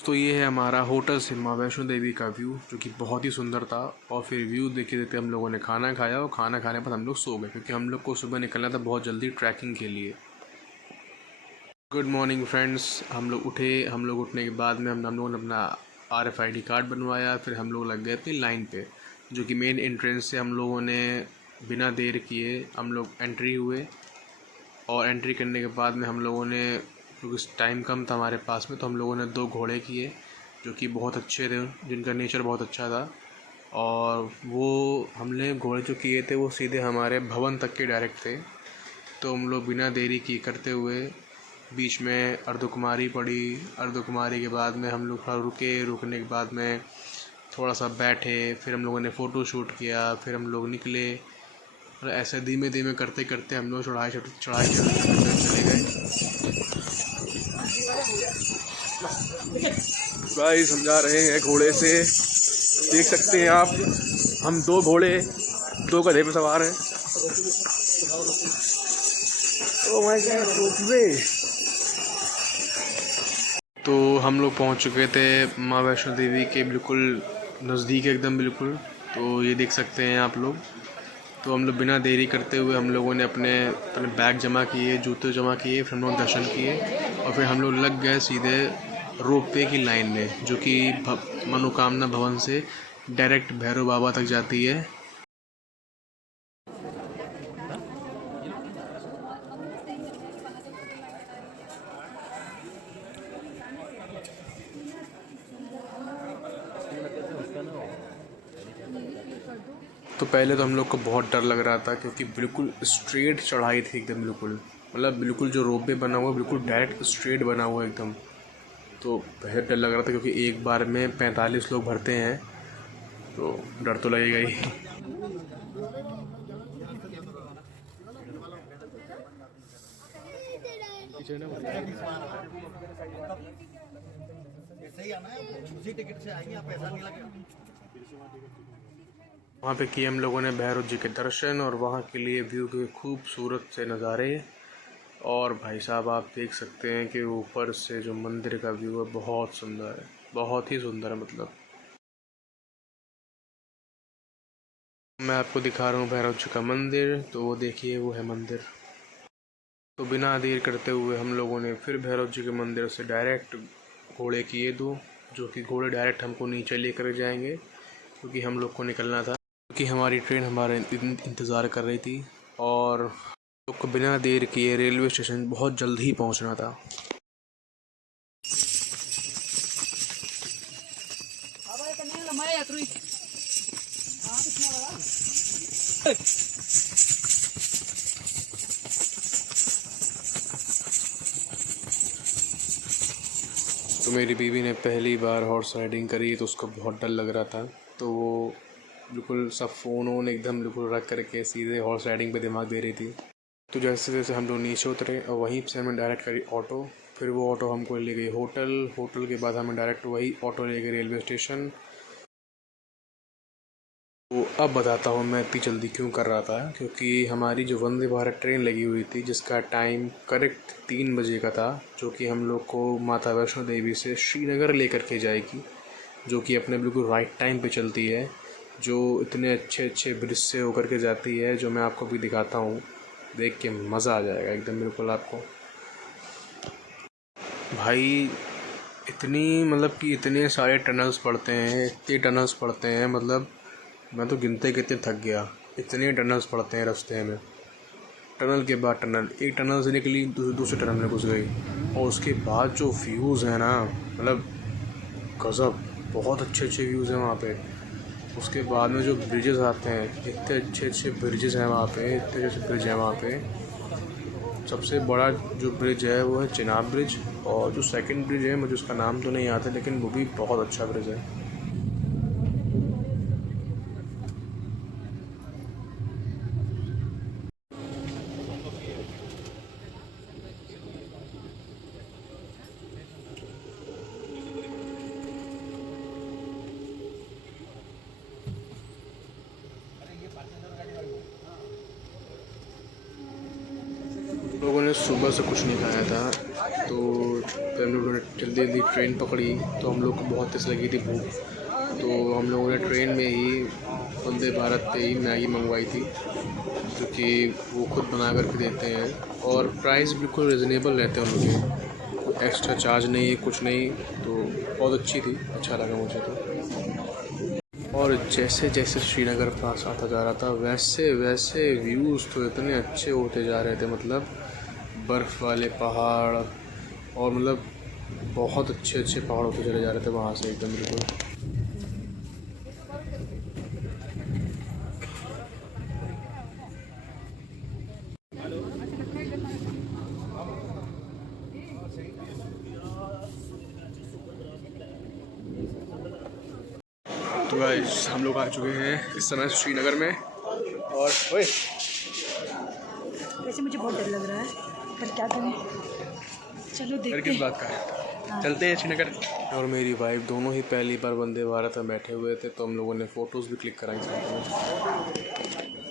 तो ये है हमारा होटल से माँ वैष्णो देवी का व्यू, जो कि बहुत ही सुंदर था। और फिर व्यू देखते देखते हम लोगों ने खाना खाया और खाना खाने पर हम लोग सो गए, क्योंकि हम लोग को सुबह निकलना था बहुत जल्दी ट्रैकिंग के लिए। Good morning friends. हम लोग उठे। हम लोग उठने के बाद में हम लोगों ने अपना RFID कार्ड बनवाया। फिर हम लोग लग गए अपनी लाइन पे, जो कि मेन एंट्रेंस से हम लोगों ने बिना देर किए हम लोग एंट्री हुए। और एंट्री करने के बाद में हम लोगों ने, क्योंकि टाइम कम था हमारे पास में, तो हम लोगों ने 2 घोड़े किए, जो कि बहुत अच्छे थे, जिनका नेचर बहुत अच्छा था। और वो हमने घोड़े जो किए थे वो सीधे हमारे भवन तक के डायरेक्ट थे। तो हम लोग बिना देरी की करते हुए बीच में अर्धकुमारी पड़ी। अर्धकुमारी के बाद में हम लोग थोड़ा रुके। रुकने के बाद में थोड़ा सा बैठे। फिर हम लोगों ने फ़ोटो शूट किया। फिर हम लोग निकले। और ऐसे धीमे धीमे करते करते हम लोग चढ़ाई चले गए। गाइस हम जा रहे हैं घोड़े से। देख सकते हैं आप, हम 2 घोड़े 2 गधे पे सवार हैं। Oh my God. तो हम लोग पहुंच चुके थे माँ वैष्णो देवी के बिल्कुल नज़दीक, एकदम बिल्कुल। तो ये देख सकते हैं आप लोग। तो हम लोग बिना देरी करते हुए हम लोगों ने अपने अपने बैग जमा किए, जूते जमा किए, फिर हम लोग दर्शन किए। और फिर हम लोग लग गए सीधे रोपवे की लाइन में, जो कि मनोकामना भवन से डायरेक्ट भैरव बाबा तक जाती है। तो पहले तो हम लोग को बहुत डर लग रहा था, क्योंकि बिल्कुल स्ट्रेट चढ़ाई थी एकदम, बिल्कुल मतलब बिल्कुल जो रोपवे बना हुआ है बिल्कुल डायरेक्ट स्ट्रेट बना हुआ है एकदम। तो बहुत डर लग रहा था, क्योंकि एक बार में 45 लोग भरते हैं, तो डर तो लगेगा ही। वहाँ पे किए हम लोगों ने भैरव जी के दर्शन, और वहाँ के लिए व्यू के खूबसूरत से नज़ारे। और भाई साहब आप देख सकते हैं कि ऊपर से जो मंदिर का व्यू है बहुत सुंदर है, बहुत ही सुंदर है। मतलब मैं आपको दिखा रहा हूँ भैरव जी का मंदिर, तो वो देखिए, वो है मंदिर। तो बिना देर करते हुए हम लोगों ने फिर भैरव जी के मंदिर से डायरेक्ट घोड़े किए 2, जो कि घोड़े डायरेक्ट हमको नीचे लेकर जाएंगे, क्योंकि हम लोग को निकलना था, क्योंकि हमारी ट्रेन हमारे इंतज़ार कर रही थी। और लोग को बिना देर किए रेलवे स्टेशन बहुत जल्द ही पहुंचना था। तो मेरी बीवी ने पहली बार हॉर्स राइडिंग करी, तो उसको बहुत डर लग रहा था। तो वो बिल्कुल सब फ़ोन वोन एकदम बिल्कुल रख करके सीधे हॉर्स राइडिंग पे दिमाग दे रही थी। तो जैसे जैसे हम लोग नीचे उतरे और वहीं से हमें डायरेक्ट करी ऑटो। फिर वो ऑटो हमको ले गई होटल। होटल के बाद हमें डायरेक्ट वही ऑटो ले गई रेलवे स्टेशन। तो अब बताता हूँ मैं इतनी जल्दी क्यों कर रहा था, क्योंकि हमारी जो वंदे भारत ट्रेन लगी हुई थी, जिसका टाइम करेक्ट 3 बजे का था, जो कि हम लोग को माता वैष्णो देवी से श्रीनगर लेकर के जाएगी, जो कि अपने बिल्कुल राइट टाइम पे चलती है, जो इतने अच्छे अच्छे ब्रिज से होकर के जाती है, जो मैं आपको भी दिखाता हूँ। देख के मज़ा आ जाएगा एकदम बिल्कुल आपको। भाई इतनी, मतलब कि इतने सारे टनल्स पड़ते हैं, इतने टनल्स पड़ते हैं, मतलब मैं तो गिनते गिनते थक गया। इतने टनल्स पड़ते हैं रास्ते में, टनल के बाद टनल। एक टनल से निकली दूसरे टनल में घुस गई। और उसके बाद जो व्यूज़ हैं ना, मतलब गज़ब, बहुत अच्छे अच्छे व्यूज़ हैं वहाँ पे। उसके बाद में जो ब्रिजेस आते हैं, इतने अच्छे अच्छे ब्रिजेस हैं वहाँ पे, इतने अच्छे ब्रिज हैं वहाँ पे। सबसे बड़ा जो ब्रिज है वो है चिनाब ब्रिज, और जो सेकंड ब्रिज है मुझे उसका नाम तो नहीं आता, लेकिन वो भी बहुत अच्छा ब्रिज है। लोगों ने सुबह से कुछ नहीं खाया था, तो तो हम लोगों ने जल्दी जल्दी ट्रेन पकड़ी। तो हम लोग को बहुत तेज़ लगी थी भूख, तो हम लोगों ने ट्रेन में ही वंदे भारत पे ही मैगी मंगवाई थी, जो कि वो खुद बना करके देते हैं और प्राइस बिल्कुल रिजनेबल रहते हैं उनके, कोई एक्स्ट्रा चार्ज नहीं है कुछ नहीं। तो बहुत अच्छी थी, अच्छा लगा मुझे तो। और जैसे जैसे श्रीनगर पास आता जा रहा था वैसे वैसे व्यूज़ तो इतने अच्छे होते जा रहे थे, मतलब बर्फ़ वाले पहाड़ और मतलब बहुत अच्छे अच्छे पहाड़ होते चले जा रहे थे वहाँ से एकदम बिल्कुल। तो गाइस हम लोग आ चुके हैं इस समय श्रीनगर में। और ओए वैसे मुझे बहुत डर लग रहा है, पर क्या करें, चलो डर देखते किस हैं। बात का है, चलते हैं श्रीनगर। और मेरी वाइफ दोनों ही पहली बार वंदे भारत में बैठे हुए थे, तो हम लोगों ने फ़ोटोज़ भी क्लिक कराई साथ में।